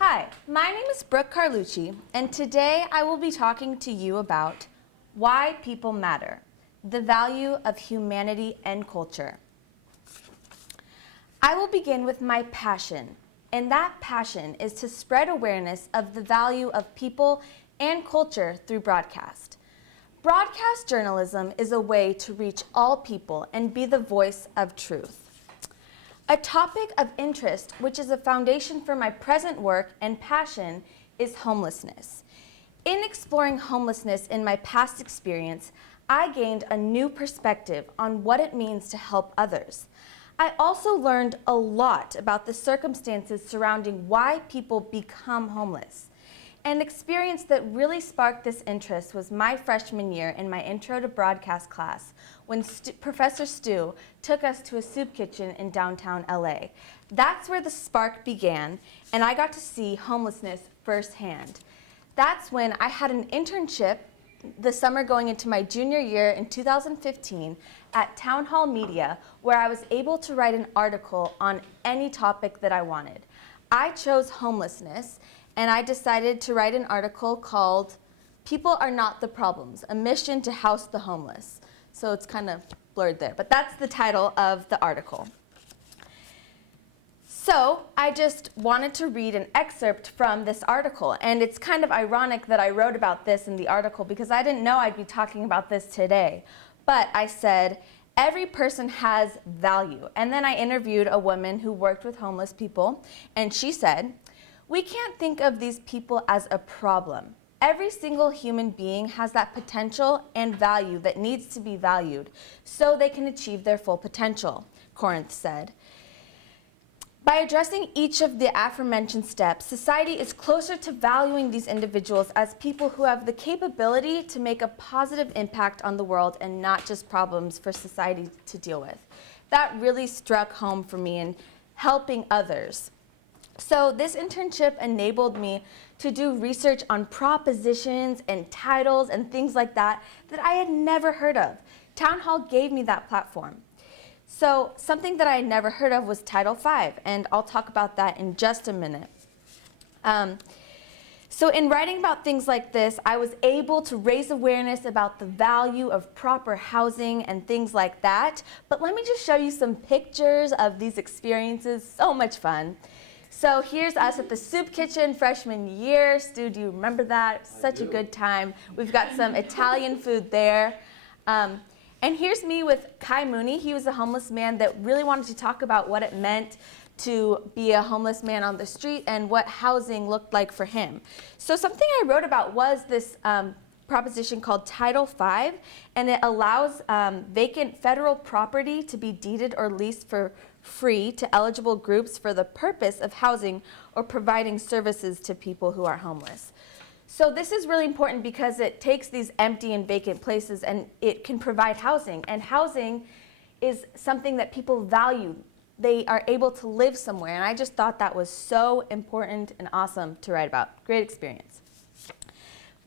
Hi, my name is Brooke Carlucci, and today I will be talking to you about why people matter, the value of humanity and culture. I will begin with my passion, and that passion is to spread awareness of the value of people and culture through broadcast. Broadcast journalism is a way to reach all people and be the voice of truth. A topic of interest, which is a foundation for my present work and passion, is homelessness. In exploring homelessness in my past experience, I gained a new perspective on what it means to help others. I also learned a lot about the circumstances surrounding why people become homeless. An experience that really sparked this interest was my freshman year in my Intro to Broadcast class when Professor Stu took us to a soup kitchen in downtown LA. That's where the spark began, and I got to see homelessness firsthand. That's when I had an internship the summer going into my junior year in 2015 at Town Hall Media, where I was able to write an article on any topic that I wanted. I chose homelessness, and I decided to write an article called "People Are Not the Problems, a Mission to House the Homeless." So it's kind of blurred there, but that's the title of the article. So I just wanted to read an excerpt from this article, and it's kind of ironic that I wrote about this in the article because I didn't know I'd be talking about this today. But I said, every person has value. And then I interviewed a woman who worked with homeless people, and she said, "We can't think of these people as a problem. Every single human being has that potential and value that needs to be valued so they can achieve their full potential," Corinth said. By addressing each of the aforementioned steps, society is closer to valuing these individuals as people who have the capability to make a positive impact on the world and not just problems for society to deal with. That really struck home for me in helping others. So this internship enabled me to do research on propositions and titles and things like that that I had never heard of. Town Hall gave me that platform. So something that I had never heard of was Title V, and I'll talk about that in just a minute. So in writing about things like this, I was able to raise awareness about the value of proper housing and things like that. But let me just show you some pictures of these experiences. So much fun. So here's us at the soup kitchen freshman year. Stu, do you remember that? Such a good time. We've got some Italian food there. And here's me with Kai Mooney. He was a homeless man that really wanted to talk about what it meant to be a homeless man on the street and what housing looked like for him. So something I wrote about was this proposition called Title V, and it allows vacant federal property to be deeded or leased for free to eligible groups for the purpose of housing or providing services to people who are homeless. So this is really important because it takes these empty and vacant places and it can provide housing. And housing is something that people value. They are able to live somewhere. And I just thought that was so important and awesome to write about. Great experience.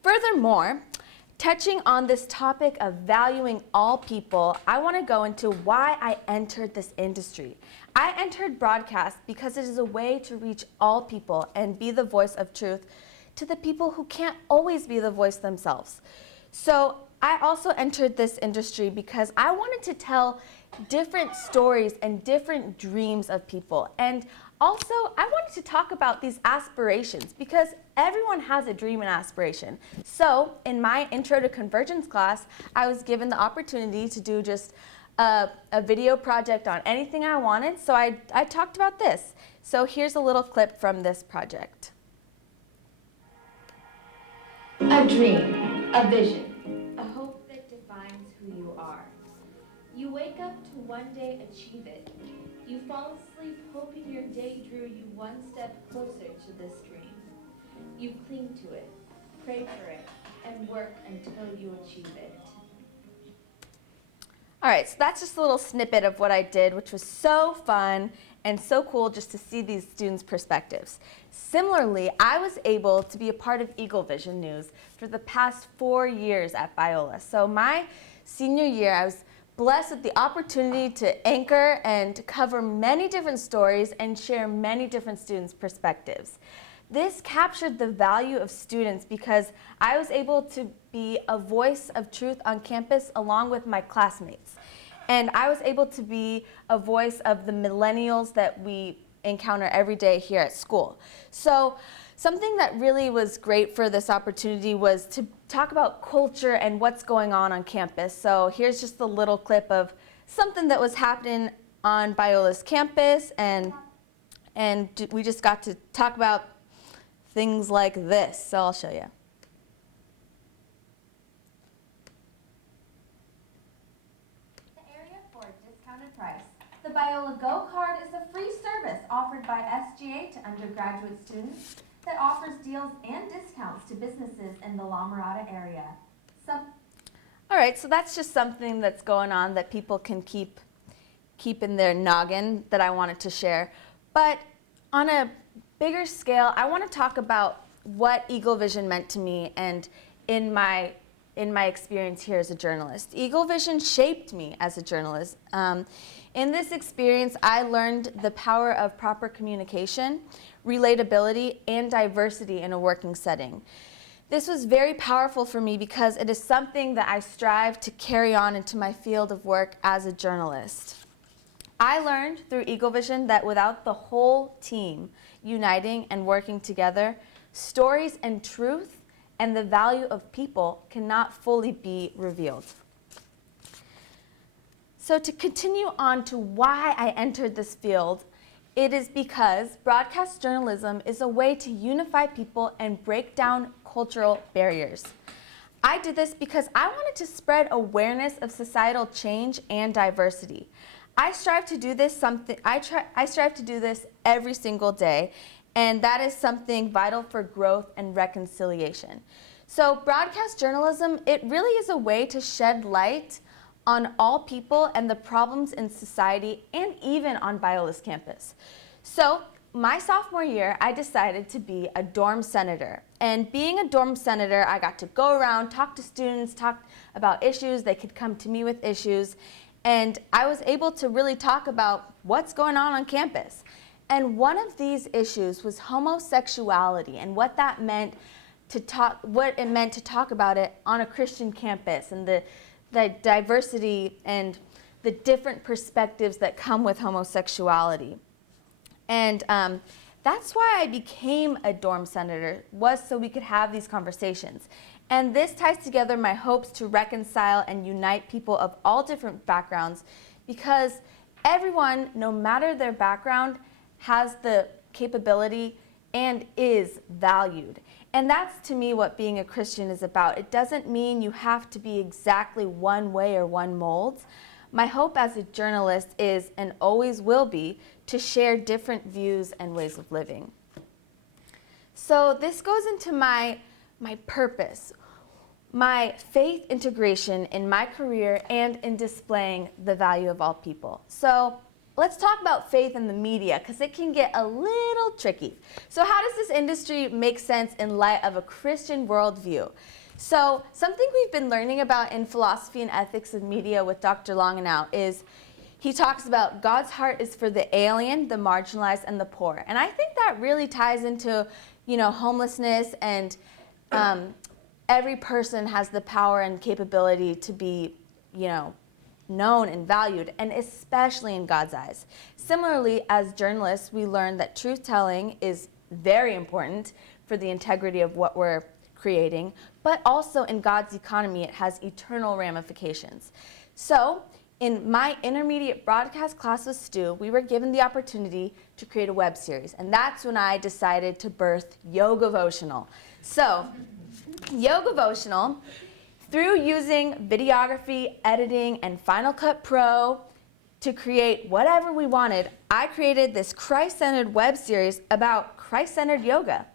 Furthermore, touching on this topic of valuing all people, I want to go into why I entered this industry. I entered broadcast because it is a way to reach all people and be the voice of truth to the people who can't always be the voice themselves. So I also entered this industry because I wanted to tell different stories and different dreams of people. And also, I wanted to talk about these aspirations because everyone has a dream and aspiration. So in my Intro to Convergence class, I was given the opportunity to do just a video project on anything I wanted. So I talked about this. So here's a little clip from this project. A dream, a vision, a hope that defines who you are. You wake up to one day achieve it. You fall asleep hoping your day drew you one step closer to this dream. You cling to it, pray for it, and work until you achieve it. All right, so that's just a little snippet of what I did, which was so fun and so cool just to see these students' perspectives. Similarly, I was able to be a part of Eagle Vision News for the past 4 years at Biola. So my senior year, I was blessed with the opportunity to anchor and to cover many different stories and share many different students' perspectives. this captured the value of students because I was able to be a voice of truth on campus along with my classmates. And I was able to be a voice of the millennials that we encounter every day here at school. So something that really was great for this opportunity was to talk about culture and what's going on campus. So here's just a little clip of something that was happening on Biola's campus, and we just got to talk about things like this. So I'll show you. Price. The Biola Go Card is a free service offered by SGA to undergraduate students that offers deals and discounts to businesses in the La Mirada area. All right, so that's just something that's going on that people can keep in their noggin that I wanted to share. But on a bigger scale, I want to talk about what Eagle Vision meant to me and in my experience here as a journalist. Eagle Vision shaped me as a journalist. In this experience, I learned the power of proper communication, relatability, and diversity in a working setting. This was very powerful for me because it is something that I strive to carry on into my field of work as a journalist. I learned through Eagle Vision that without the whole team uniting and working together, stories and truth and the value of people cannot fully be revealed. So to continue on to why I entered this field, it is because broadcast journalism is a way to unify people and break down cultural barriers. I did this because I wanted to spread awareness of societal change and diversity. I strive to do this every single day, and that is something vital for growth and reconciliation. So broadcast journalism, it really is a way to shed light on all people and the problems in society and even on Biola's campus. So my sophomore year, I decided to be a dorm senator. And being a dorm senator, I got to go around, talk to students, talk about issues. They could come to me with issues. And I was able to really talk about what's going on campus. And one of these issues was homosexuality and what that meant what it meant to talk about it on a Christian campus, and the diversity and the different perspectives that come with homosexuality. And that's why I became a dorm senator, was so we could have these conversations. And this ties together my hopes to reconcile and unite people of all different backgrounds, because everyone, no matter their background, has the capability and is valued. And that's, to me, what being a Christian is about. It doesn't mean you have to be exactly one way or one mold. My hope as a journalist is, and always will be, to share different views and ways of living. So this goes into my purpose, my faith integration in my career and in displaying the value of all people. So let's talk about faith in the media, because it can get a little tricky. So how does this industry make sense in light of a Christian worldview? So something we've been learning about in philosophy and ethics of media with Dr. Longenau is he talks about God's heart is for the alien, the marginalized, and the poor. And I think that really ties into, homelessness, and every person has the power and capability to be, known and valued, and especially in God's eyes. Similarly, as journalists, we learn that truth-telling is very important for the integrity of what we're creating, but also in God's economy, it has eternal ramifications. So, in my intermediate broadcast class with Stu, we were given the opportunity to create a web series, and that's when I decided to birth Yoga-votional. So, Yoga-votional, through using videography, editing, and Final Cut Pro to create whatever we wanted, I created this Christ-centered web series about Christ-centered yoga.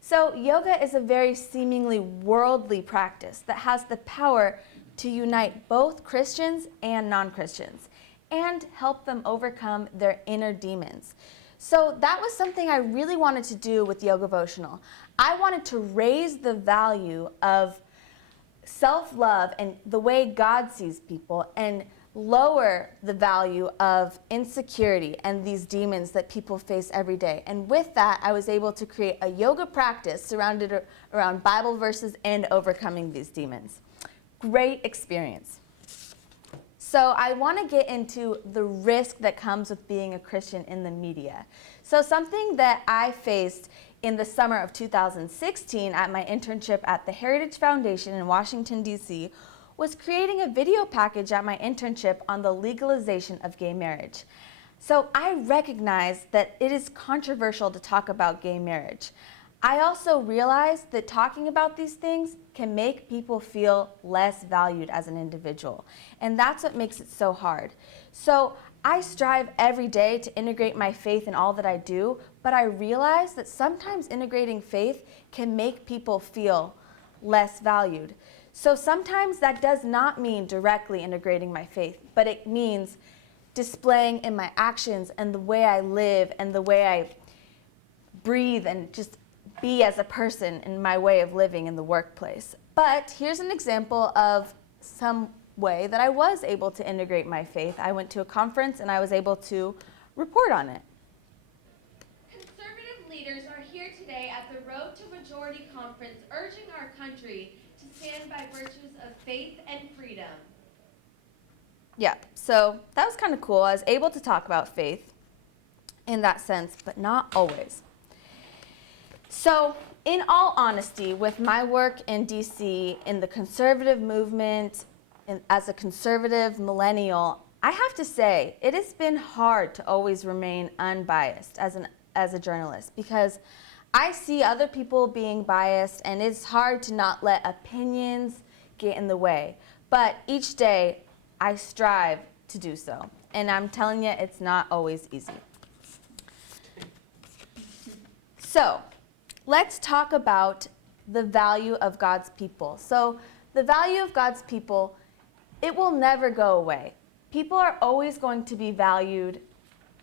So yoga is a very seemingly worldly practice that has the power to unite both Christians and non-Christians and help them overcome their inner demons. So that was something I really wanted to do with Yoga-votional. I wanted to raise the value of self-love and the way God sees people, and lower the value of insecurity and these demons that people face every day. And with that, I was able to create a yoga practice surrounded around Bible verses and overcoming these demons. Great experience. So I want to get into the risk that comes with being a Christian in the media. So something that I faced in the summer of 2016 at my internship at the Heritage Foundation in Washington, D.C., was creating a video package at my internship on the legalization of gay marriage. So I recognize that it is controversial to talk about gay marriage. I also realized that talking about these things can make people feel less valued as an individual, and that's what makes it so hard. So I strive every day to integrate my faith in all that I do, but I realize that sometimes integrating faith can make people feel less valued. So sometimes that does not mean directly integrating my faith, but it means displaying in my actions and the way I live and the way I breathe and just be as a person in my way of living in the workplace. But here's an example of some way that I was able to integrate my faith. I went to a conference and I was able to report on it. Conservative leaders are here today at the Road to Majority Conference urging our country to stand by virtues of faith and freedom. Yeah, so that was kind of cool. I was able to talk about faith in that sense, but not always. So, in all honesty, with my work in DC, in the conservative movement, and as a conservative millennial, I have to say it has been hard to always remain unbiased as a journalist, because I see other people being biased, and it's hard to not let opinions get in the way. But each day, I strive to do so, and I'm telling you, it's not always easy. So, let's talk about the value of God's people. So the value of God's people, it will never go away. People are always going to be valued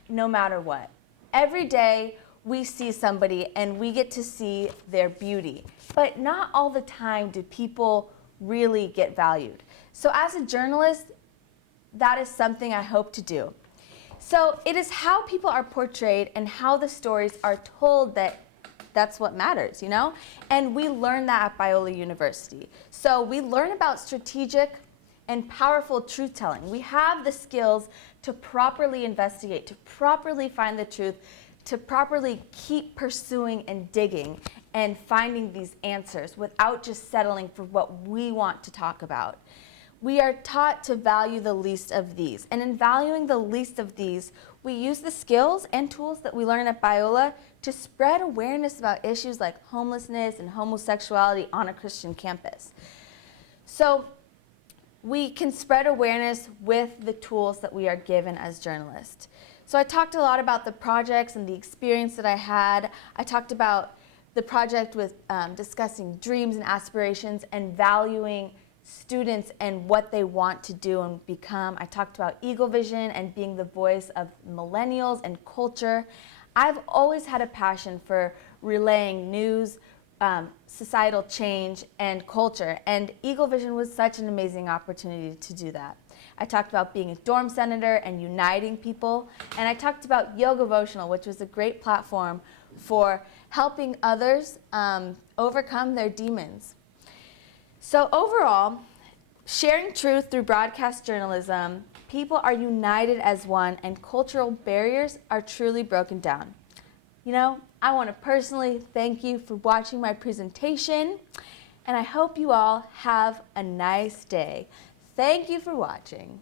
no matter what. Every day we see somebody and we get to see their beauty, but not all the time do people really get valued. So as a journalist, that is something I hope to do. So it is how people are portrayed and how the stories are told that's what matters, you know? And we learn that at Biola University. So we learn about strategic and powerful truth-telling. We have the skills to properly investigate, to properly find the truth, to properly keep pursuing and digging and finding these answers without just settling for what we want to talk about. We are taught to value the least of these. And in valuing the least of these, we use the skills and tools that we learn at Biola to spread awareness about issues like homelessness and homosexuality on a Christian campus. So we can spread awareness with the tools that we are given as journalists. So I talked a lot about the projects and the experience that I had. I talked about the project with discussing dreams and aspirations and valuing students and what they want to do and become. I talked about Eagle Vision and being the voice of millennials and culture. I've always had a passion for relaying news, societal change, and culture, and Eagle Vision was such an amazing opportunity to do that. I talked about being a dorm senator and uniting people, and I talked about Yoga Votional, which was a great platform for helping others overcome their demons. So overall, sharing truth through broadcast journalism, people are united as one and cultural barriers are truly broken down. You know, I want to personally thank you for watching my presentation, and I hope you all have a nice day. Thank you for watching.